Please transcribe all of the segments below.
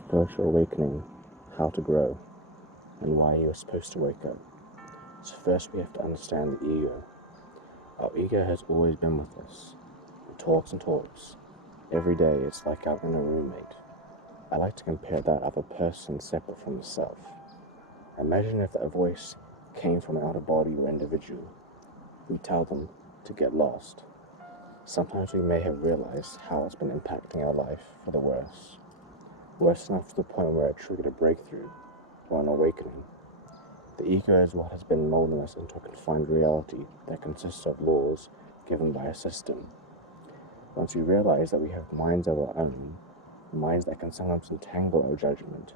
spiritual awakening, how to grow, and why you are supposed to wake up. So first we have to understand the ego. Our ego has always been with us. It talks and talks. Every day it's like our inner roommate. I like to compare that of a person separate from the self. Imagine if that voice came from an out of body or individual. We tell them to get lost. Sometimes we may have realized how it's been impacting our life for the worse. Worse enough to the point where it triggered a breakthrough or an awakening. The ego is what has been molding us into a confined reality that consists of laws given by a system. Once we realize that we have minds of our own, minds that can sometimes entangle our judgment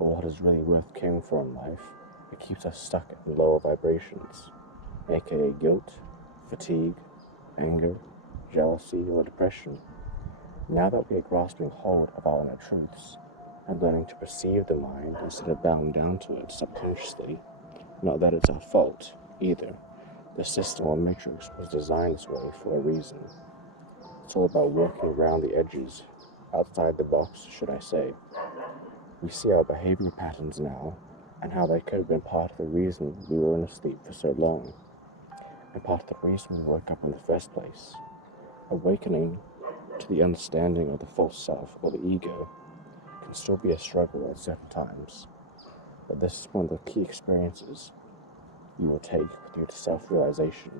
of what is really worth caring for in life, it keeps us stuck in lower vibrations, aka guilt, fatigue, anger, jealousy, or depression. Now that we are grasping hold of our inner truths and learning to perceive the mind instead of bowing down to it subconsciously, not that it's our fault either. The system or matrix was designed this way for a reason. It's all about walking around the edges, outside the box, should I say. We see our behavior patterns now and how they could have been part of the reason we were in a sleep for so long, and part of the reason we woke up in the first place. Awakening to the understanding of the false self or the ego can still be a struggle at certain times, but this is one of the key experiences you will take with you to self-realization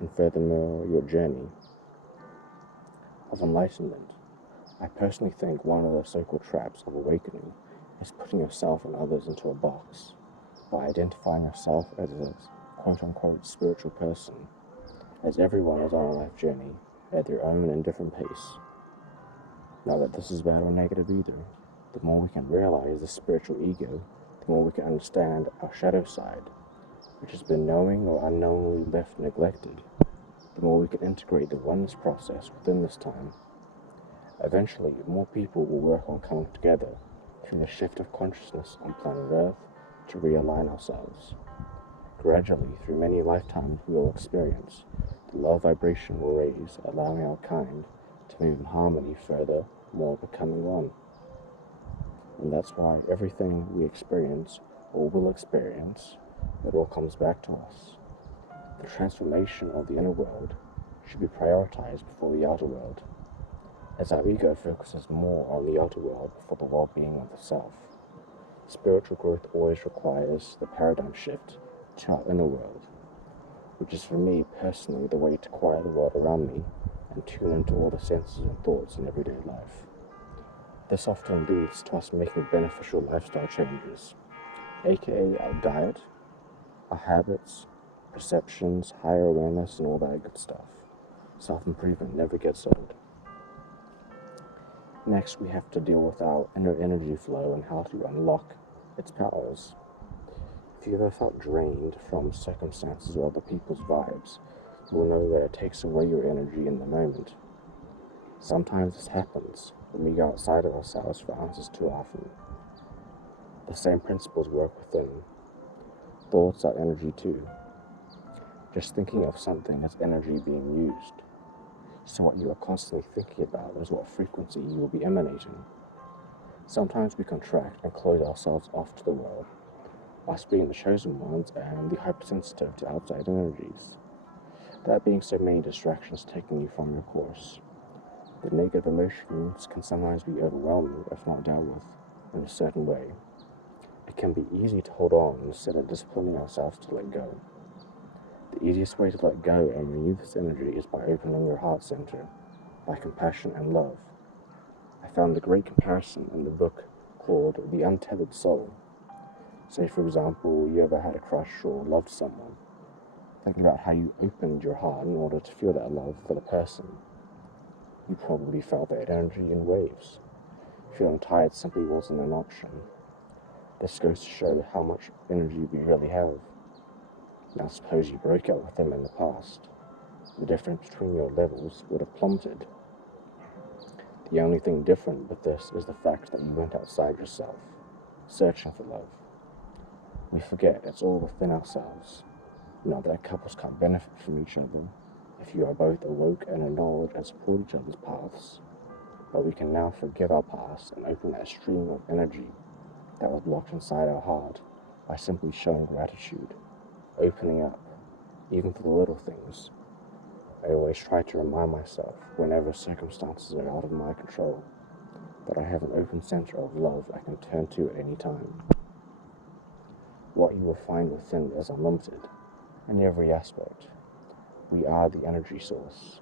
and furthermore your journey of enlightenment. I personally think one of the so-called traps of awakening is putting yourself and others into a box by identifying yourself as a quote-unquote spiritual person, as everyone is on a life journey at their own and different pace. Not that this is bad or negative either. The more we can realize the spiritual ego, the more we can understand our shadow side, which has been knowing or unknowingly left neglected, the more we can integrate the oneness process within this time. Eventually, more people will work on coming together through the shift of consciousness on planet Earth to realign ourselves. Gradually, through many lifetimes, we will experience the love vibration will raise, allowing our kind to move in harmony further, more becoming one. And that's why everything we experience or will experience, it all comes back to us. The transformation of the inner world should be prioritized before the outer world, as our ego focuses more on the outer world before the well-being of the self. Spiritual growth always requires the paradigm shift to our inner world, which is for me personally the way to quiet the world around me and tune into all the senses and thoughts in everyday life. This often leads to us making beneficial lifestyle changes, aka our diet, our habits, perceptions, higher awareness, and all that good stuff. Self-improvement never gets old. Next, we have to deal with our inner energy flow and how to unlock its powers. If you've ever felt drained from circumstances or other people's vibes, you will know that it takes away your energy in the moment. Sometimes this happens when we go outside of ourselves for answers too often. The same principles work within. Thoughts are energy too. Just thinking of something as energy being used. So what you are constantly thinking about is what frequency you will be emanating. Sometimes we contract and close ourselves off to the world, us being the chosen ones and the hypersensitive to outside energies. That being so many distractions taking you from your course. The negative emotions can sometimes be overwhelming if not dealt with in a certain way. It can be easy to hold on instead of disciplining ourselves to let go. The easiest way to let go and renew this energy is by opening your heart center, by compassion and love. I found a great comparison in the book called The Untethered Soul. Say, for example, you ever had a crush or loved someone. Think about how you opened your heart in order to feel that love for the person. You probably felt that energy in waves. Feeling tired simply wasn't an option. This goes to show how much energy we really have. Now suppose you broke up with them in the past. The difference between your levels would have plummeted. The only thing different with this is the fact that you went outside yourself, searching for love. We forget it's all within ourselves. Not that couples can't benefit from each other if you are both awoke and acknowledge and support each other's paths. but we can now forgive our past and open that stream of energy that was locked inside our heart by simply showing gratitude, opening up, even for the little things. I always try to remind myself, whenever circumstances are out of my control, that I have an open center of love I can turn to at any time. What you will find within is unlimited in every aspect. We are the energy source.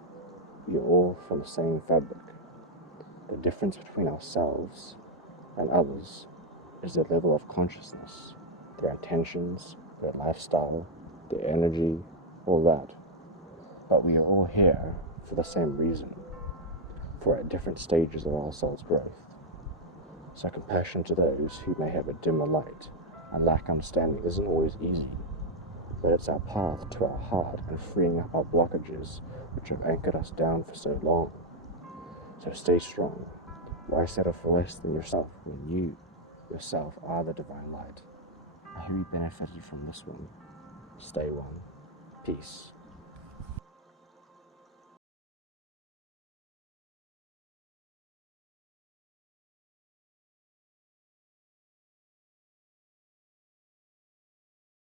We are all from the same fabric. The difference between ourselves and others is their level of consciousness, their intentions, their lifestyle, their energy, all that. But we are all here for the same reason, for at different stages of our soul's growth. So compassion to those who may have a dimmer light and lack understanding isn't always easy, but it's our path to our heart and freeing up our blockages which have anchored us down for so long. So stay strong. Why settle for less than yourself when you, yourself, are the divine light? I hope you benefited from this one. Stay one. Peace.